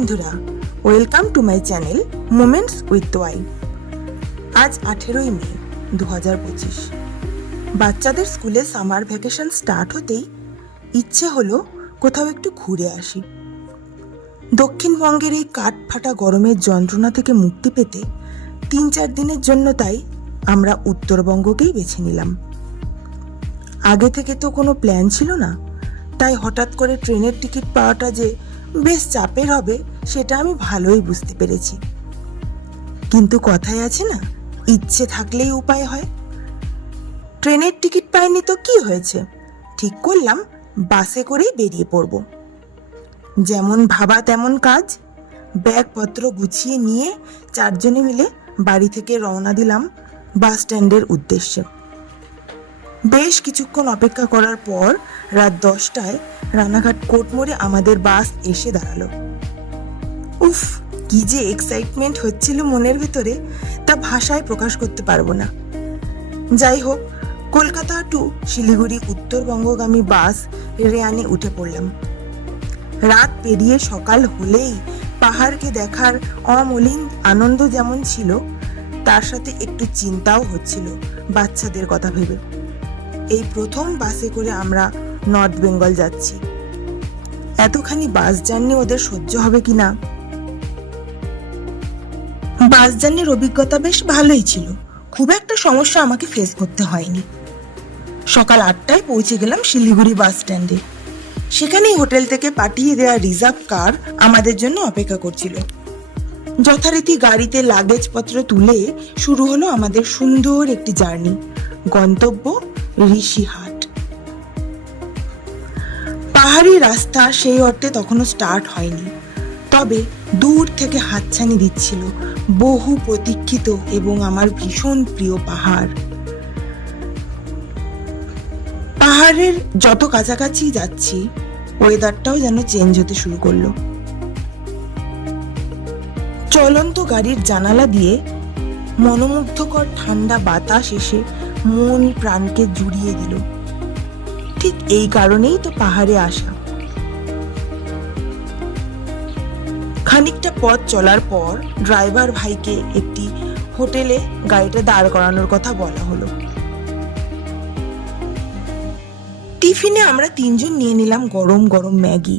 বন্ধুরা, welcome to my channel moments with wife. আজ 18ই মে 2025। বাচ্চাদের স্কুলে সামার ভ্যাকেশন স্টার্ট হতেই ইচ্ছে হলো কোথাও একটু ঘুরে আসি। দক্ষিণবঙ্গের এই কাঠফাটা গরমের যন্ত্রণা থেকে মুক্তি পেতে 3-4 দিনের জন্য তাই আমরা উত্তরবঙ্গকেই বেছে নিলাম। আগে থেকে তো কোনো প্ল্যান ছিল না, তাই হঠাৎ করে ট্রেনের টিকিট পাওয়াটা যে বেশ চাপের হবে সেটা আমি ভালোই বুঝতে পেরেছি। কিন্তু কথায় আছে না, ইচ্ছে থাকলেই উপায় হয়। ট্রেনের টিকিট পাইনি তো কি হয়েছে, ঠিক করলাম বাসে করেই বেরিয়ে পড়ব। যেমন ভাবা তেমন কাজ। ব্যাগপত্র গুছিয়ে নিয়ে 4 জনে মিলে বাড়ি থেকে রওনা দিলাম বাস স্ট্যান্ডের উদ্দেশ্যে। বেশ কিছুক্ষণ অপেক্ষা করার পর রাত 10টায় রানাঘাট কোর্ট মোড়ে আমাদের বাস এসে দাঁড়ালো। উফ, কি যে এক্সাইটমেন্ট হচ্ছিল মনের ভেতরে, তা ভাষায় প্রকাশ করতে পারবো না। যাই হোক, কলকাতা টু শিলিগুড়ি উত্তরবঙ্গগামী বাস রেয়ানে উঠে পড়লাম। রাত পেরিয়ে সকাল হলেই পাহাড়কে দেখার অমলিন আনন্দ যেমন ছিল, তার সাথে একটু চিন্তাও হচ্ছিল বাচ্চাদের কথা ভেবে। এই প্রথম বাসে করে আমরা নর্থ বেঙ্গল যাচ্ছি। এতখানি বাস জার্নি ওদের সহ্য হবে কিনা। বাস জার্নির অভিজ্ঞতা বেশ ভালোই ছিল, খুব একটা সমস্যা আমাকে ফেস করতে হয়নি। সকাল 8টায় পৌঁছে গেলাম শিলিগুড়ি বাস স্ট্যান্ডে। সেখানেই হোটেল থেকে পাঠিয়ে দেওয়া রিজার্ভ কার আমাদের জন্য অপেক্ষা করছিল। যথারীতি গাড়িতে লাগেজপত্র তুলে শুরু হলো আমাদের সুন্দর একটি জার্নি, গন্তব্য ঋষিহাট। পাহাড়ি রাস্তা সেই অর্থে তখনও স্টার্ট হয়নি, তবে দূর থেকে হাতছানি দিচ্ছিল বহু প্রতীক্ষিত এবং আমার ভীষণ প্রিয় পাহাড়। পাহাড়ের যত কাছাকাছি যাচ্ছি ওয়েদারটাও যেন চেঞ্জ হতে শুরু করলো। চলন্ত গাড়ির জানালা দিয়ে মনোমুগ্ধকর ঠান্ডা বাতাস এসে মন প্রাণকে জুড়িয়ে দিল। ঠিক এই কারণেই তো পাহাড়ে আসা। খানিকটা পথ চলার পর ড্রাইভার ভাইকে একটি হোটেলে গাড়িটা দাঁড় করানোর কথা বলা হলো। টিফিনে আমরা 3 জন নিয়ে নিলাম গরম গরম ম্যাগি।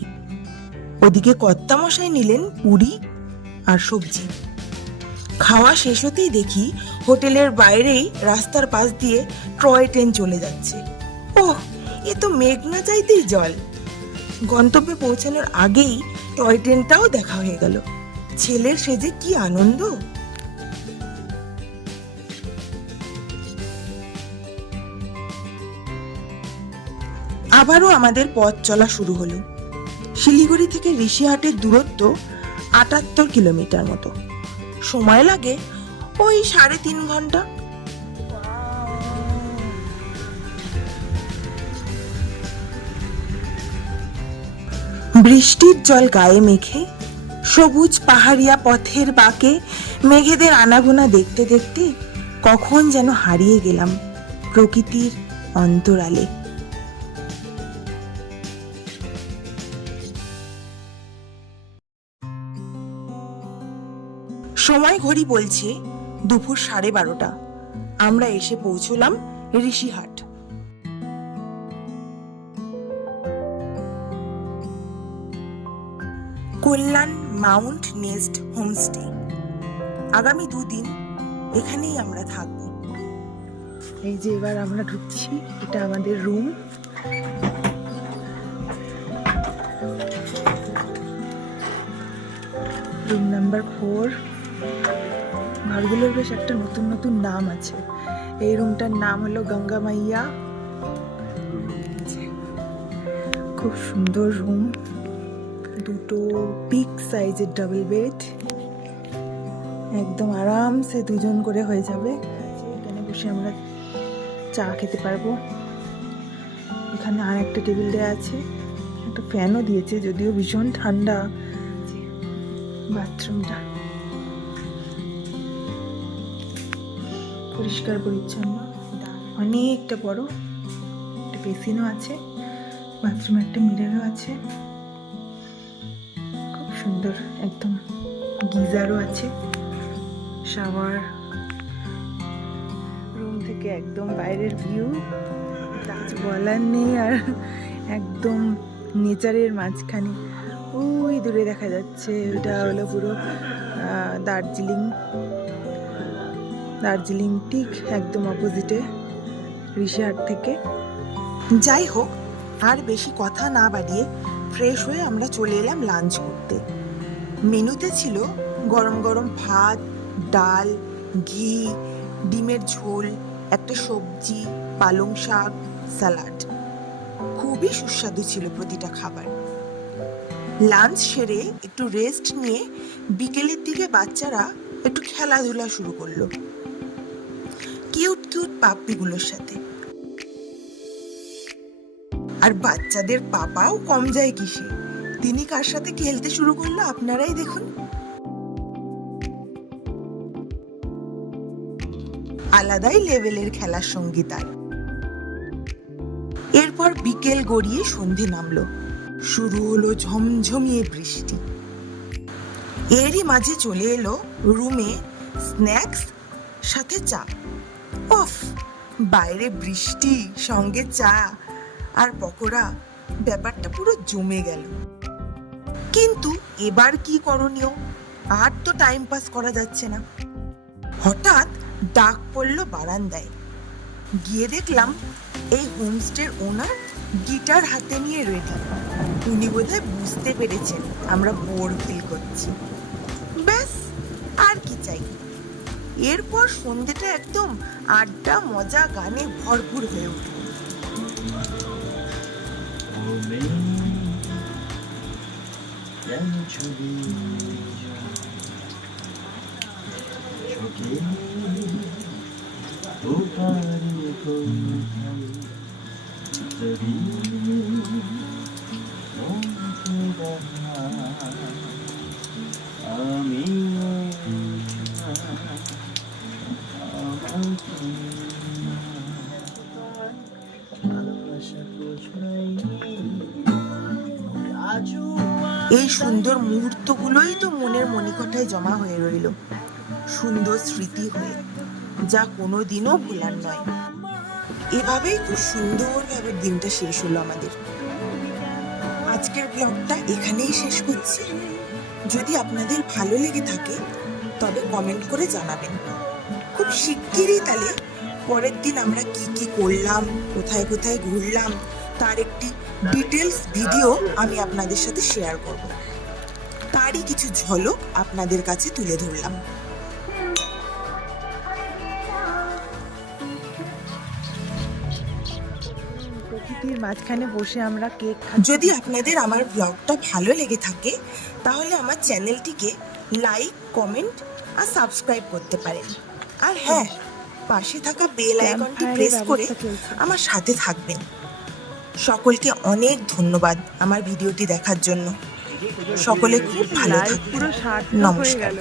ওদিকে কর্তামশাই নিলেন পুরি আর সবজি। খাওয়া শেষ হতেই দেখি হোটেলের বাইরেই রাস্তার পাশ দিয়ে টয় ট্রেন চলে যাচ্ছে। ওহ, এ তো মেঘনা চাইতেই জল। গন্তব্যে পৌঁছানোর আগেই টয় ট্রেনটাও দেখা হয়ে গেল। ছেলের সেজে কি আনন্দ! আবারও আমাদের পথ চলা শুরু হলো। শিলিগুড়ি থেকে ঋষিহাটের দূরত্ব 78 কিলোমিটার মতো। সময় লাগে ওই 3.5 ঘন্টা। বৃষ্টির জল গায়ে মেখে সবুজ পাহাড়িয়া পথের বাঁকে মেঘেদের আনাগোনা দেখতে দেখতে কখন যেন হারিয়ে গেলাম প্রকৃতির অন্তরালে। সময় ঘড়ি বলছে দুপুর 12:30। আমরা এসে পৌঁছলাম ঋষিহাট। কল্যাণ মাউন্ট নেস্ট হোমস্টে। আগামী 2 দিন এখানেই আমরা থাকবো। এই যে এবার আমরা ঢুকছি, এটা আমাদের রুম। Room number 4। ঘরগুলোর বেশ একটা নতুন নতুন নাম আছে। এই রুমটার নাম হলো গঙ্গা মাইয়া। খুব সুন্দর রুম, 2টো বিগ সাইজের ডাবল বেড। একদম আরামসে 2 জন করে হয়ে যাবে। এখানে বসে আমরা চা খেতে পারবো। এখানে আর একটা টেবিল দেওয়া আছে, একটা ফ্যানও দিয়েছে, যদিও ভীষণ ঠান্ডা। বাথরুমটা পরিষ্কার পরিচ্ছন্ন, অনেকটা বড়। একটা বেসিনও আছে, বাথরুমে একটা মিররও আছে। খুব সুন্দর একদম গিজারও আছে, শাওয়ার রুম থেকে একদম বাইরের ভিউ, কিছু বলার নেই। আর একদম নেচারের মাঝখানে ওই দূরে দেখা যাচ্ছে, ওটা হলো পুরো দার্জিলিং ঠিক একদম অপোজিটে ঋষিহাট থেকে। যাই হোক, আর বেশি কথা না বাড়িয়ে ফ্রেশ হয়ে আমরা চলে এলাম লাঞ্চ করতে। মেনুতে ছিল গরম গরম ভাত, ডাল, ঘি, ডিমের ঝোল, একটা সবজি, পালং শাক, স্যালাড। খুবই সুস্বাদু ছিল প্রতিটা খাবার। লাঞ্চ সেরে একটু রেস্ট নিয়ে বিকেলের দিকে বাচ্চারা একটু খেলাধুলা শুরু করলো কিউট কিউট পাপ্পিগুলোর সাথে। আর বাচ্চাদের পাপাও কম যায় কিসে, তিনি কার সাথে খেলতে শুরু করলো আপনারাই দেখুন। আলাদাই লেভেলের খেলার সঙ্গী তার। এরপর বিকেল গড়িয়ে সন্ধে নামলো, শুরু হলো ঝমঝমিয়ে বৃষ্টি। এরই মাঝে চলে এলো রুমে স্ন্যাক্স সাথে চা। ওফ, বাইরে বৃষ্টি সঙ্গে চা আর পকোড়া, ব্যাপারটা পুরো জমে গেল। কিন্তু এবার কি করণীয়, আর তো টাইম পাস করা যাচ্ছে না। হঠাৎ ডাক পড়লো বারান্দায়। গিয়ে দেখলাম এই হোমস্টের ওনার গিটার হাতে নিয়ে রেডি। উনি বোধহয় বুঝতে পেরেছেন আমরা বোর ফিল করছি। ব্যাস, আর কি চাই। এরপর সন্ধ্যেটা একদম আড্ডা, মজা, গানে ভরপুর হয়ে উঠল। এই সুন্দর মুহূর্তগুলোই তো মনের মণিকোঠায় জমা হয়ে রইল, সুন্দর স্মৃতি হয়ে, যা কোনোদিনও ভোলার নয়। এভাবেই খুব সুন্দরভাবে দিনটা শেষ হলো আমাদের। আজকের ব্লগটা এখানেই শেষ করছি। যদি আপনাদের ভালো লেগে থাকে তবে কমেন্ট করে জানাবেন। খুব শিগগিরই তাহলে পরের দিন আমরা কি কি করলাম, কোথায় কোথায় ঘুরলাম, তার একটি ডিটেলস ভিডিও আমি আপনাদের সাথে শেয়ার করব। তারই কিছু ঝলক আপনাদের কাছে তুলে ধরলাম। প্রকৃতির মাঝখানে বসে আমরা কেক খাচ্ছি। যদি আপনাদের আমার ব্লগটা ভালো লেগে থাকে তাহলে আমার চ্যানেলটিকে লাইক, কমেন্ট আর সাবস্ক্রাইব করতে পারেন। আর হ্যাঁ, পাশে থাকা বেল আইকনটি প্রেস করে আমার সাথে থাকবেন। সকলকে অনেক ধন্যবাদ আমার ভিডিওটি দেখার জন্য। সকলে খুব ভালো থাকবেন। নমস্কার।